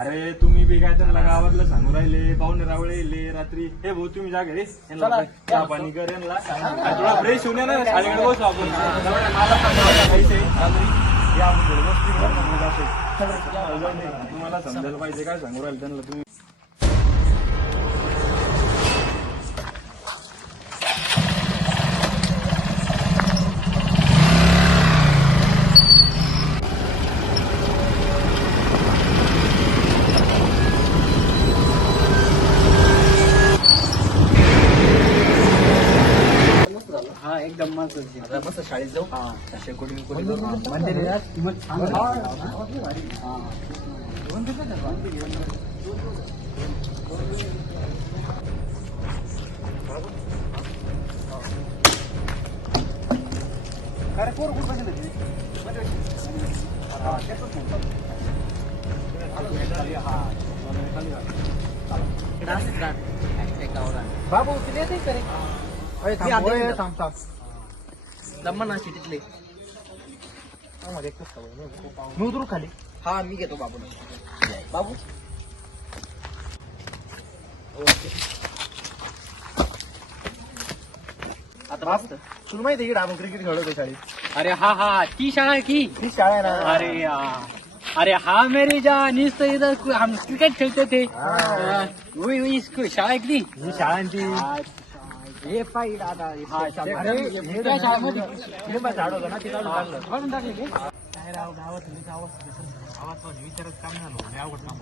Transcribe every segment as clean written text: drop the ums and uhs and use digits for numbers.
अरे तुम्ही बी काय त्यांना गावातलं सांगू राहिले, पाहुणे रावळे येले रात्री. हे भाऊ तुम्ही जा घरी, चहा पाणी करेन थोडा फ्रेश होऊन येणार शाळेकडे बसू आपण. मला खायचंय रात्री या आपण थोडं बसली तुम्हाला समजायला पाहिजे काय सांगू राहिले त्यांना तुम्ही. एकदम मस्त शाळेत जाऊ. बाबू तिथे येते करे दम्मा तिथले मी उतरू खाली. हा मी घेतो बाबू. बाबू आता मस्त. तुला माहिती आहे की आपण क्रिकेट खेळत होतो शाळेत. अरे हा हा ती शाळा आहे की. ती शाळा आहे ना. अरे अरे हाँ मेरी जान इस तो इधर हम क्रिकेट खेलते थे. वही वही इसको शाळा आहे की ती. ही शाळांची हे पाहिजे दादा. त्या शाळेमध्ये लिंबा झाड होतं ना ते काढून टाकलं. काय राव गावात गावात विचारच काम झालं. अवघड काम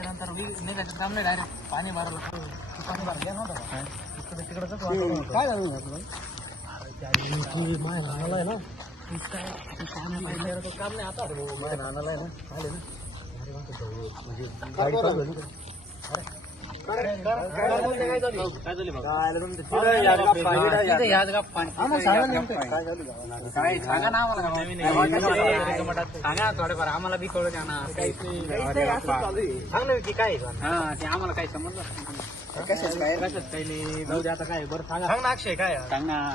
नंतर निघायचं काम नाही. डायरेक्ट पाणी भरायला पाणी भरलं नव्हतं काय झालं काम नाही आता. सांगा ना आम्हाला. सांगा थोडेफार आम्हाला बी कळू द्या ना. चांगलं की काय हा ते आम्हाला काही समजलं कशाच काय काही जाऊ दे आता. काय बरं सांगा. सांग ना अक्षय काय सांग ना.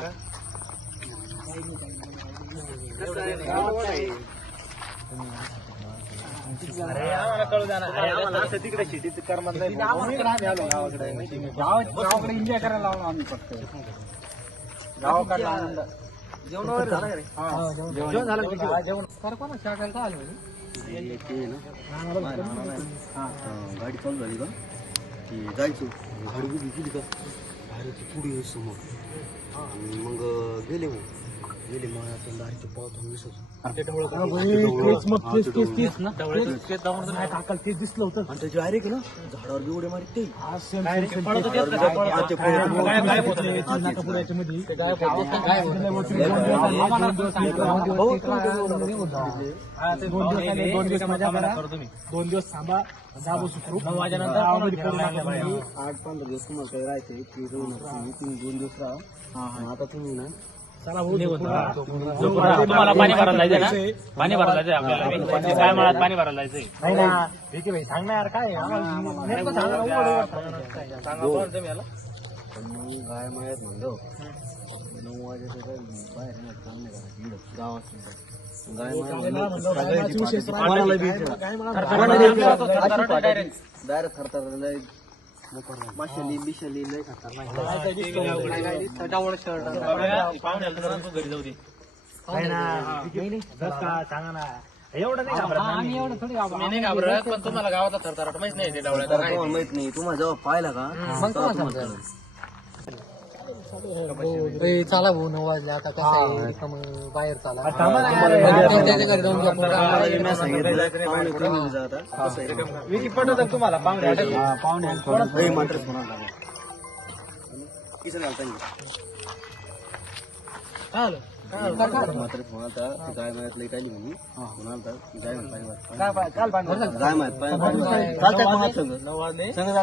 अरे आम्हाला कळू द्या ना. अरे आम्हाला असं तिकडे शेतीचं कर्म नाही. गावाकडे गावाकडे एन्जॉय करायला लावलो आम्ही फक्त. गावाकडला आनंद. जेवण वगैरे झालं का रे? जेवण झालं की जेवण खरं कोणा शाळेला का आलो. गाडी चालू झाली का ती जायचो गाडी उभी केली का डायरेक्ट पुढे समोर आणि मग गेले मग डायरेक्ट पावत दिसत तेच दिसलं होतं. आणि त्याची डायरेक्ट ना झाडावर बिवडे मारित ते दोन दिवस थांबा. 9 वाजेनंतर 8-15 दिवस तुम्हाला काही राहायचं की तुम्ही 2 दिवस राहा. आता तुम्ही ना तुम्हाला पाणी भरायला जायचं ना. पाणी भरायला जायचं आपल्याला. काय म्हणत पाणी भरायला जायचंय. नाही ना. ठीक आहे भाई सांग ना यार. काय गाय मायात म्हणलं 9 वाजेचं काही बाहेर नाही काम नाही करा गावात गाय डायरेक्ट थरथर माशाली बिशाली लय खतरनाक. घरी जाऊ दे. सांगा ना. एवढं नाही आम्ही एवढं थोडी मी नाही घाबरत. पण तुम्हाला गावातला थरथराट माहित नाही. ते डावळ्यात तुम्हाला माहित नाही. तुम्हाला जेव्हा पाहिला का चला भाऊ 9 वाजले आता. कसं आहे बाहेर चला. विकी पडत तुम्हाला पाहुणे मात्र मात्र फोनालता गाय मायात लई काढली म्हणून म्हणालता गाय गाय मायात चालतंय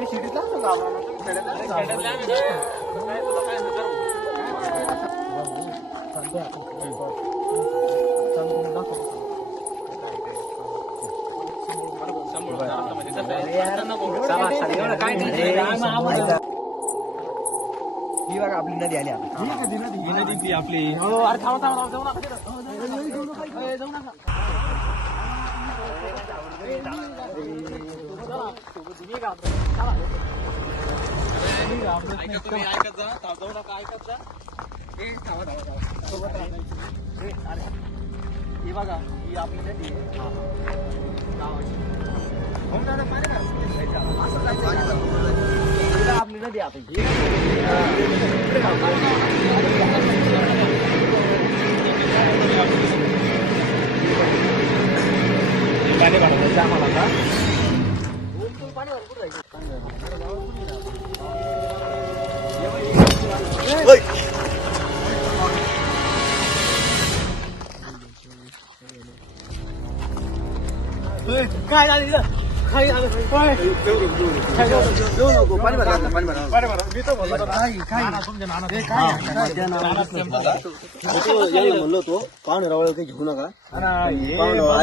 मी शिटीतला असतो गावाला, तुम्ही खेड्यातला असतो. खेड्यातला आम्ही नाही. काय तुला काय नका करू. चालतंय आपण. चालतंय, दाखव. ही बघा आपली नदी आली आता. ही नदी ती आपली अरे थांबा थांबा जाऊ नका जाऊ नका. ऐकत जा, जाऊ नका, ऐकत जा. ही बघा ही आपली नदी आपली नदी आता पाणी भरायचं आम्हाला आता. काय झालं इथं? काय झालं? पाणी भरा पाणी भरा मी तर बोलतो म्हणलो होतो पाहुणे रावळ काही घेऊ नका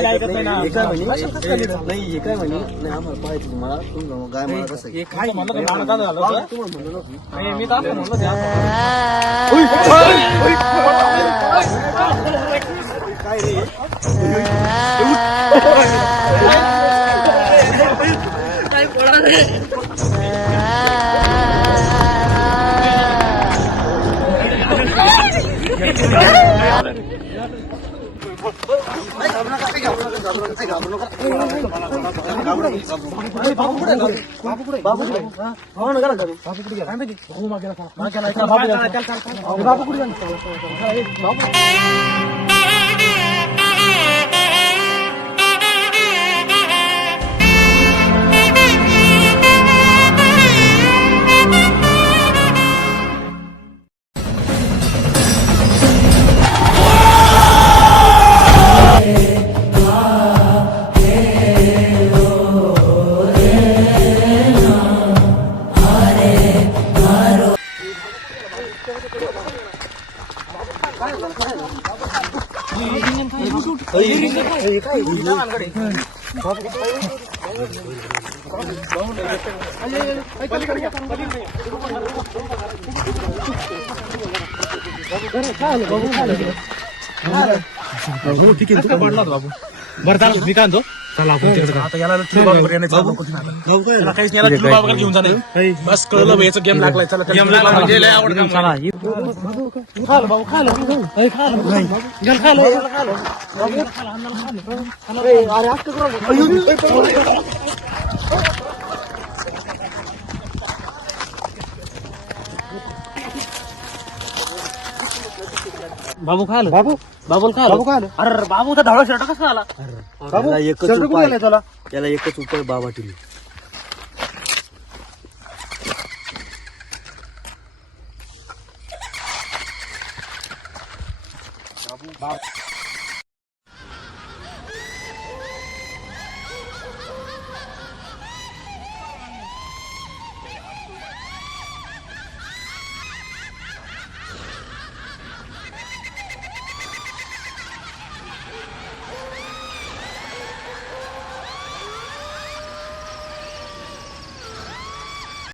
ऐकत नाही हे काय म्हणे नाही हे काय म्हणे नाही आम्हाला पाहायचं तुम्हाला तुम्ही गाय मला कसं आहे? काय म्हणलं तुम्हाला तुम्हाला म्हणलं नव्हतं मी तर म्हणलं काय रे बरं चाल मी काय म्हणतो चला आपण तिकडे आता याला काहीच नाही घेऊन जाणार बस कळलं याचा गेम लागलाय चला गेम लागला म्हणजे लय आवड काम चला बाबू खाल बाबू बाबूल खाल बाबू खाल अरे बाबूचा धावळा शर्ट कसा आला त्याला एकच उपाय त्याला एकच उपाय बाबा टिली बाबू